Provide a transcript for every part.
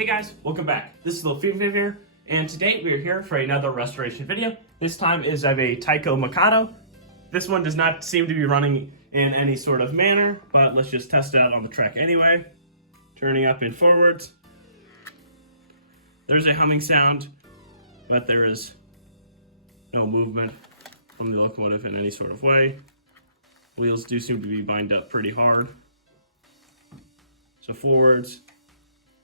Hey guys, welcome back. This is Little Fever here, and today we are here for another restoration video. This time is of a Tyco Mikado. This one does not seem to be running in any sort of manner, but let's just test it out on the track anyway. Turning up and forwards. There's a humming sound, but there is no movement from the locomotive in any sort of way. Wheels do seem to be bind up pretty hard. So forwards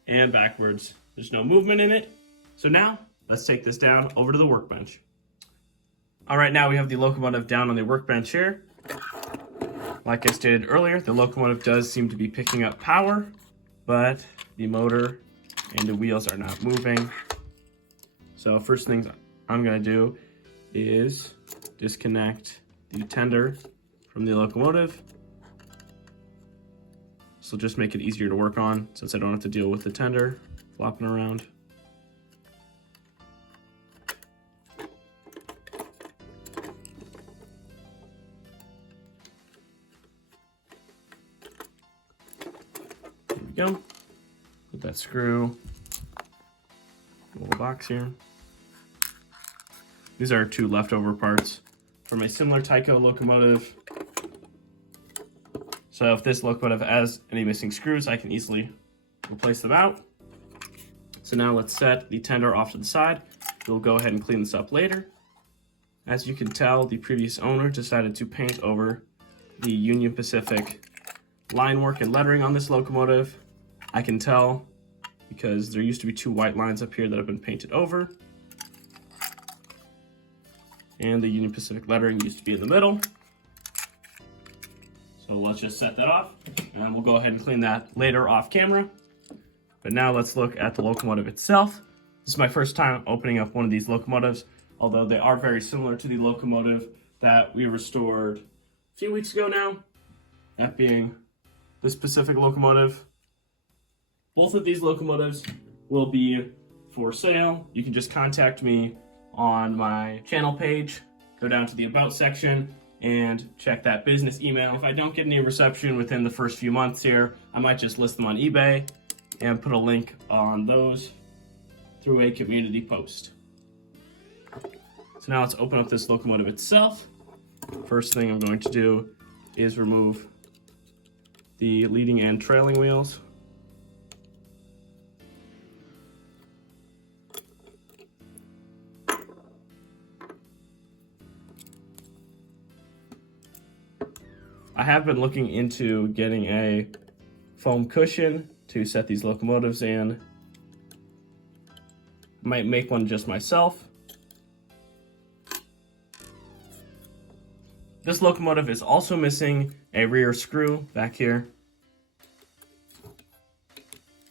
and backwards, there's no movement in it. So now, let's take this down over to the workbench. All right, now we have the locomotive down on the workbench here. Like I stated earlier, the locomotive does seem to be picking up power, but the motor and the wheels are not moving. So first things I'm gonna do is disconnect the tender from the locomotive. This will just make it easier to work on since I don't have to deal with the tender flopping around. There we go. Put that screw in a little box here. These are two leftover parts from a similar Tyco locomotive. So if this locomotive has any missing screws, I can easily replace them out. So now let's set the tender off to the side. We'll go ahead and clean this up later. As you can tell, the previous owner decided to paint over the Union Pacific line work and lettering on this locomotive. I can tell because there used to be two white lines up here that have been painted over. And the Union Pacific lettering used to be in the middle. So let's just set that off, and we'll go ahead and clean that later off camera. But now let's look at the locomotive itself. This is my first time opening up one of these locomotives, although they are very similar to the locomotive that we restored a few weeks ago now, that being this Pacific locomotive. Both of these locomotives will be for sale. You can just contact me on my channel page, go down to the About section, and check that business email. If I don't get any reception within the first few months here, I might just list them on eBay and put a link on those through a community post. So now let's open up this locomotive itself. First thing I'm going to do is remove the leading and trailing wheels. I have been looking into getting a foam cushion to set these locomotives in. Might make one just myself. This locomotive is also missing a rear screw back here.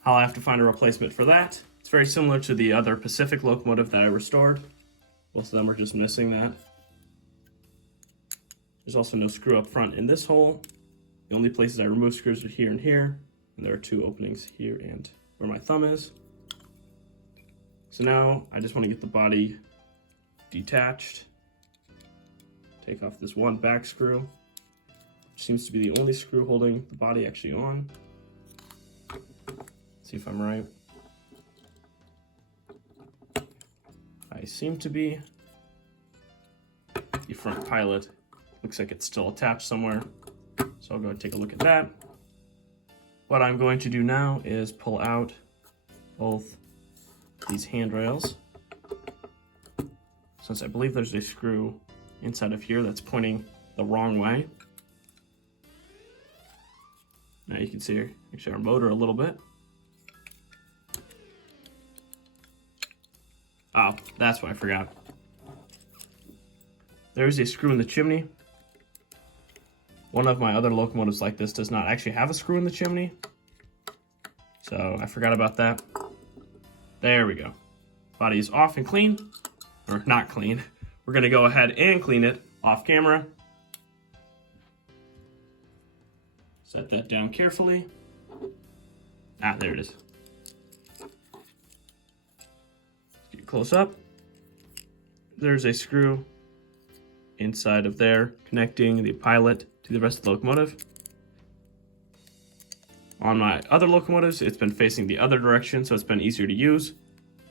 I'll have to find a replacement for that. It's very similar to the other Pacific locomotive that I restored. Both of them are just missing that. There's also no screw up front in this hole. The only places I remove screws are here and here, and there are two openings here and where my thumb is. So now I just want to get the body detached. Take off this one back screw, which seems to be the only screw holding the body actually on. See if I'm right. I seem to be. The front pilot looks like it's still attached somewhere, so I'll go and take a look at that. What I'm going to do now is pull out both these handrails, since I believe there's a screw inside of here that's pointing the wrong way. Now you can see actually our motor a little bit. Oh, that's what I forgot. There's a screw in the chimney. One of my other locomotives like this does not actually have a screw in the chimney, so I forgot about that. There we go. Body is off and clean, or not clean. We're gonna go ahead and clean it off camera. Set that down carefully. Ah, there it is. Get close up. There's a screw inside of there connecting the pilot to the rest of the locomotive. On my other locomotives, it's been facing the other direction, so it's been easier to use.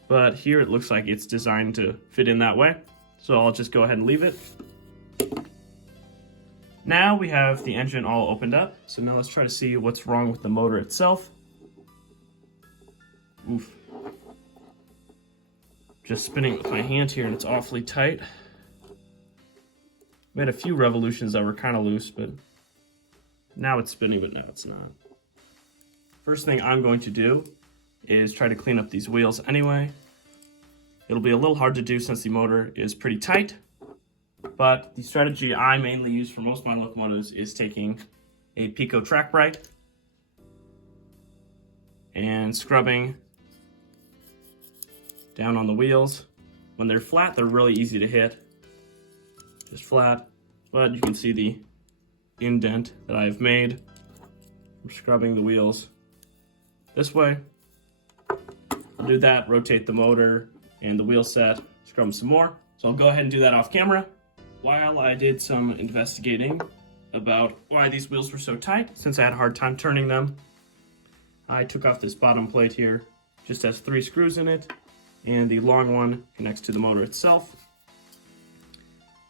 But here it looks like it's designed to fit in that way. So I'll just go ahead and leave it. Now we have the engine all opened up. So now let's try to see what's wrong with the motor itself. Oof. Just spinning with my hand here and it's awfully tight. Made a few revolutions that were kind of loose, but now it's spinning, but now it's not. First thing I'm going to do is try to clean up these wheels anyway. It'll be a little hard to do since the motor is pretty tight, but the strategy I mainly use for most of my locomotives is taking a Pico track brite and scrubbing down on the wheels. When they're flat, they're really easy to hit. Just flat, but you can see the indent that I've made from scrubbing the wheels this way. I'll do that, rotate the motor and the wheel set, scrub them some more. So I'll go ahead and do that off camera. While I did some investigating about why these wheels were so tight, since I had a hard time turning them, I took off this bottom plate here. Just has 3 screws in it, and the long one connects to the motor itself.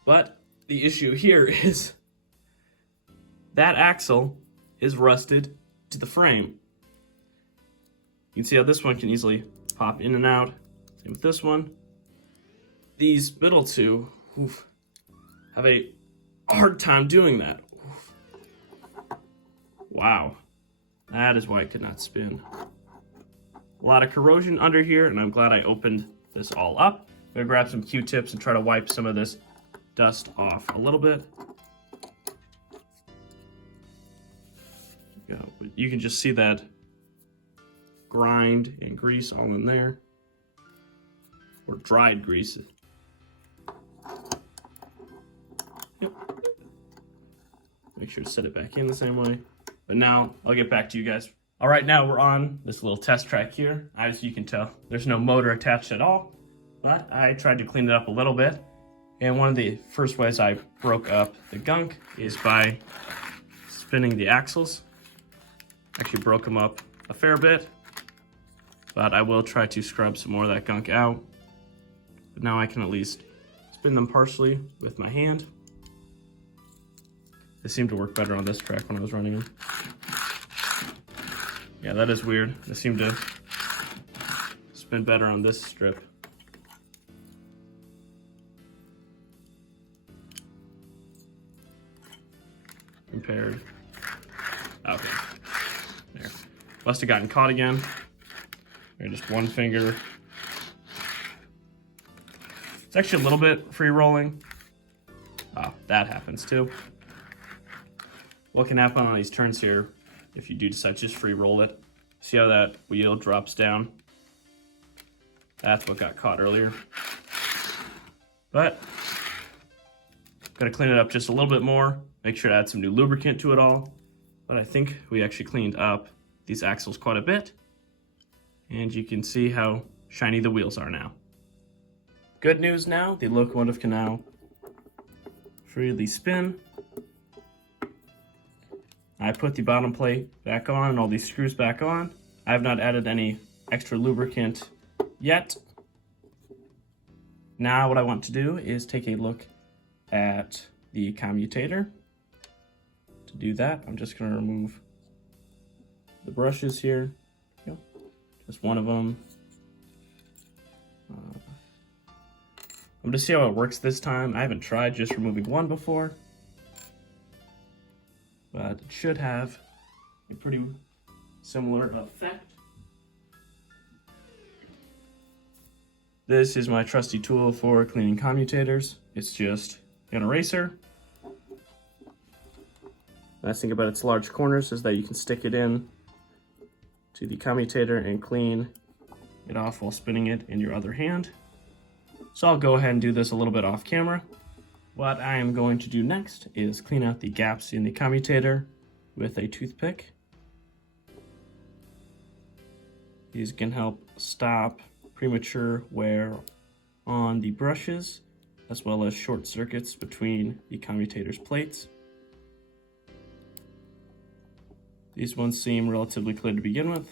But the issue here is that axle is rusted to the frame. You can see how this one can easily pop in and out. Same with this one. These middle two have a hard time doing that. Oof. Wow, that is why it could not spin. A lot of corrosion under here, and I'm glad I opened this all up. I'm gonna grab some Q-tips and try to wipe some of this dust off a little bit. You can just see that grind and grease all in there, or dried grease. Yep. Make sure to set it back in the same way. But now I'll get back to you guys. All right, now we're on this little test track here. As you can tell, there's no motor attached at all, but I tried to clean it up a little bit. And one of the first ways I broke up the gunk is by spinning the axles. Actually broke them up a fair bit, but I will try to scrub some more of that gunk out. But now I can at least spin them partially with my hand. They seem to work better on this track when I was running them. Yeah, that is weird. They seem to spin better on this strip. Compared. Okay. There. Must have gotten caught again. There, just one finger. It's actually a little bit free rolling. Oh, that happens too. What can happen on these turns here if you do decide to just free roll it? See how that wheel drops down? That's what got caught earlier. But gotta clean it up just a little bit more. Make sure to add some new lubricant to it all. But I think we actually cleaned up these axles quite a bit. And you can see how shiny the wheels are now. Good news now, the locomotive can now freely spin. I put the bottom plate back on and all these screws back on. I have not added any extra lubricant yet. Now what I want to do is take a look at the commutator. To do that, I'm just going to remove the brushes here. Yep. Just one of them. I'm going to see how it works this time. I haven't tried just removing one before, but it should have a pretty similar effect. This is my trusty tool for cleaning commutators. It's just an eraser. The nice thing about its large corners is that you can stick it in to the commutator and clean it off while spinning it in your other hand. So I'll go ahead and do this a little bit off camera. What I am going to do next is clean out the gaps in the commutator with a toothpick. These can help stop premature wear on the brushes, as well as short circuits between the commutator's plates. These ones seem relatively clear to begin with.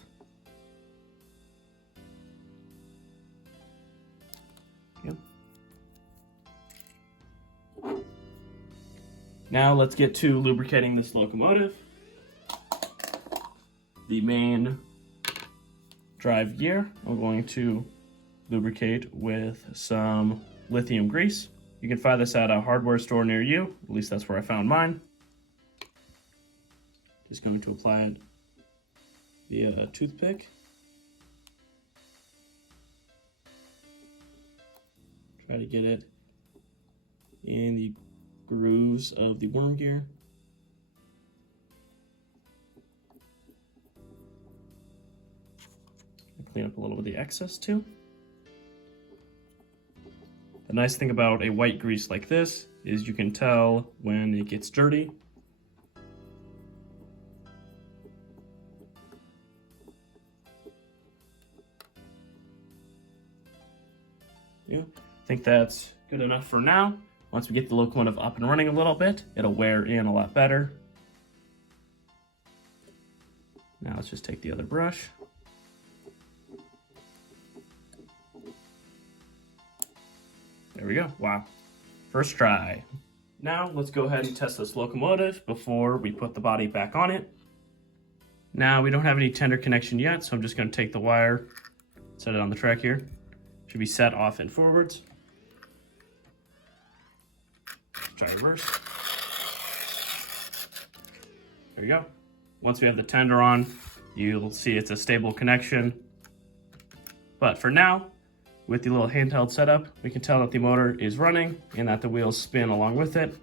Yep. Now let's get to lubricating this locomotive. The main drive gear, I'm going to lubricate with some lithium grease. You can find this at a hardware store near you, at least that's where I found mine. Just going to apply it via a toothpick. Try to get it in the grooves of the worm gear. Clean up a little bit of the excess too. The nice thing about a white grease like this is you can tell when it gets dirty. Yeah, I think that's good enough for now. Once we get the locomotive up and running a little bit, it'll wear in a lot better. Now let's just take the other brush. There we go. Wow. First try. Now let's go ahead and test this locomotive before we put the body back on it. Now we don't have any tender connection yet, so I'm just going to take the wire, set it on the track here. Should be set off and forwards. Try reverse. There we go. Once we have the tender on, you'll see it's a stable connection. But for now, with the little handheld setup, we can tell that the motor is running and that the wheels spin along with it.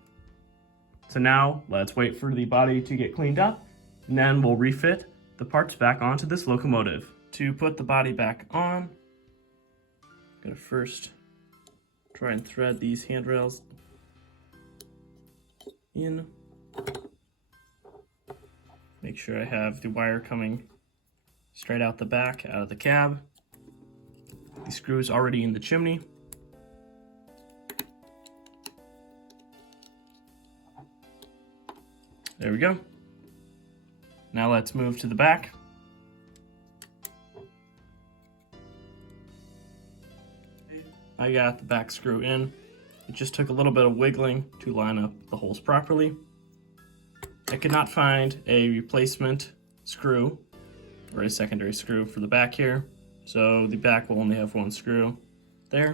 So now let's wait for the body to get cleaned up, and then we'll refit the parts back onto this locomotive. To put the body back on, I'm gonna first try and thread these handrails in. Make sure I have the wire coming straight out the back, out of the cab. The screw is already in the chimney. There we go. Now let's move to the back. I got the back screw in. It just took a little bit of wiggling to line up the holes properly. I could not find a replacement screw or a secondary screw for the back here. So the back will only have one screw there.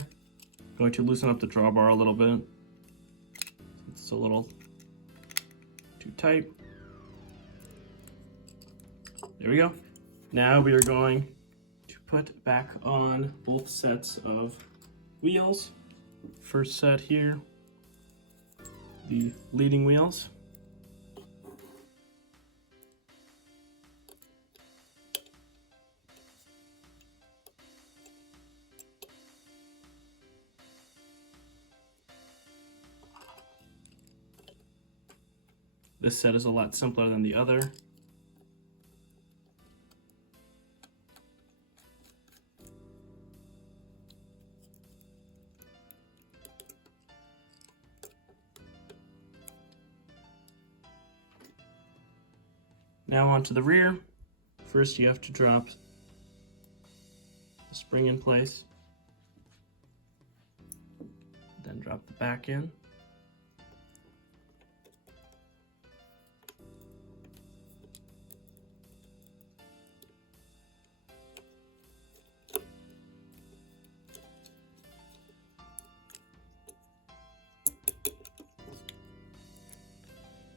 Going to loosen up the drawbar a little bit. It's a little too tight. There we go. Now we are going to put back on both sets of wheels. First set here, the leading wheels. This set is a lot simpler than the other. Now onto the rear. First you have to drop the spring in place, then drop the back in.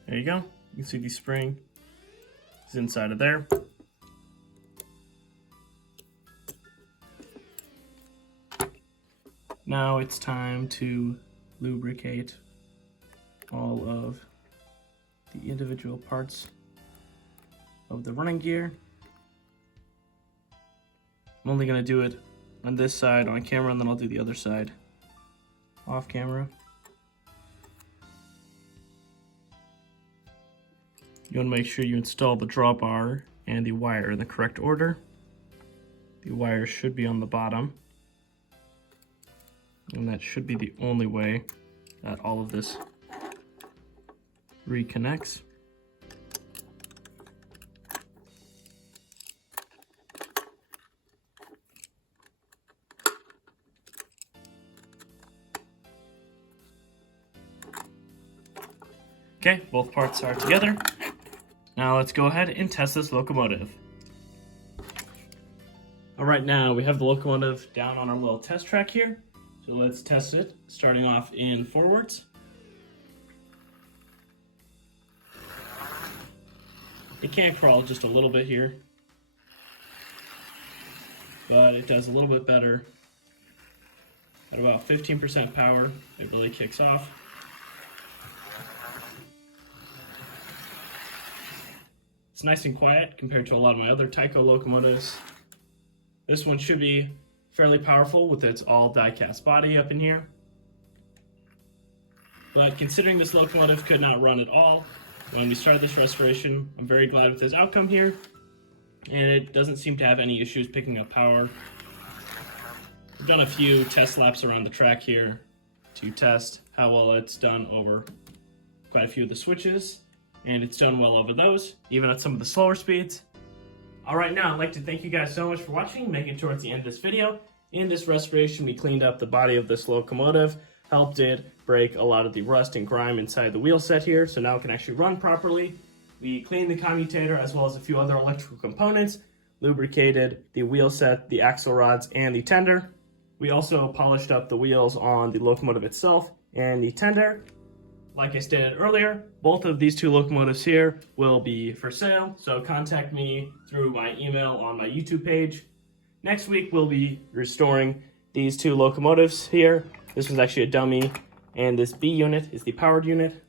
There you go. You can see the spring is inside of there. Now it's time to lubricate all of the individual parts of the running gear. I'm only going to do it on this side on camera, and then I'll do the other side off camera. You want to make sure you install the drawbar and the wire in the correct order. The wire should be on the bottom, and that should be the only way that all of this reconnects. Okay, both parts are together. Now let's go ahead and test this locomotive. All right, now we have the locomotive down on our little test track here. So let's test it, starting off in forwards. It can crawl just a little bit here, but it does a little bit better. At about 15% power, it really kicks off. It's nice and quiet compared to a lot of my other Tyco locomotives. This one should be fairly powerful with its all die-cast body up in here. But considering this locomotive could not run at all when we started this restoration, I'm very glad with this outcome here. And it doesn't seem to have any issues picking up power. I've done a few test laps around the track here to test how well it's done over quite a few of the switches. And it's done well over those, even at some of the slower speeds. All right, now I'd like to thank you guys so much for watching, making it towards the end of this video. In this restoration, we cleaned up the body of this locomotive, helped it break a lot of the rust and grime inside the wheel set here, so now it can actually run properly. We cleaned the commutator as well as a few other electrical components, lubricated the wheel set, the axle rods, and the tender. We also polished up the wheels on the locomotive itself and the tender. Like I stated earlier, both of these two locomotives here will be for sale, so contact me through my email on my YouTube page. Next week, we'll be restoring these two locomotives here. This one's actually a dummy, and this B unit is the powered unit.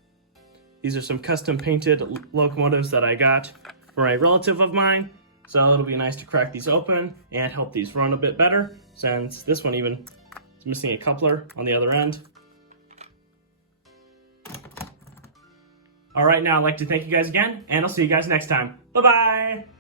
These are some custom painted locomotives that I got for a relative of mine, so it'll be nice to crack these open and help these run a bit better, since this one even is missing a coupler on the other end. All right, now I'd like to thank you guys again, and I'll see you guys next time. Bye-bye!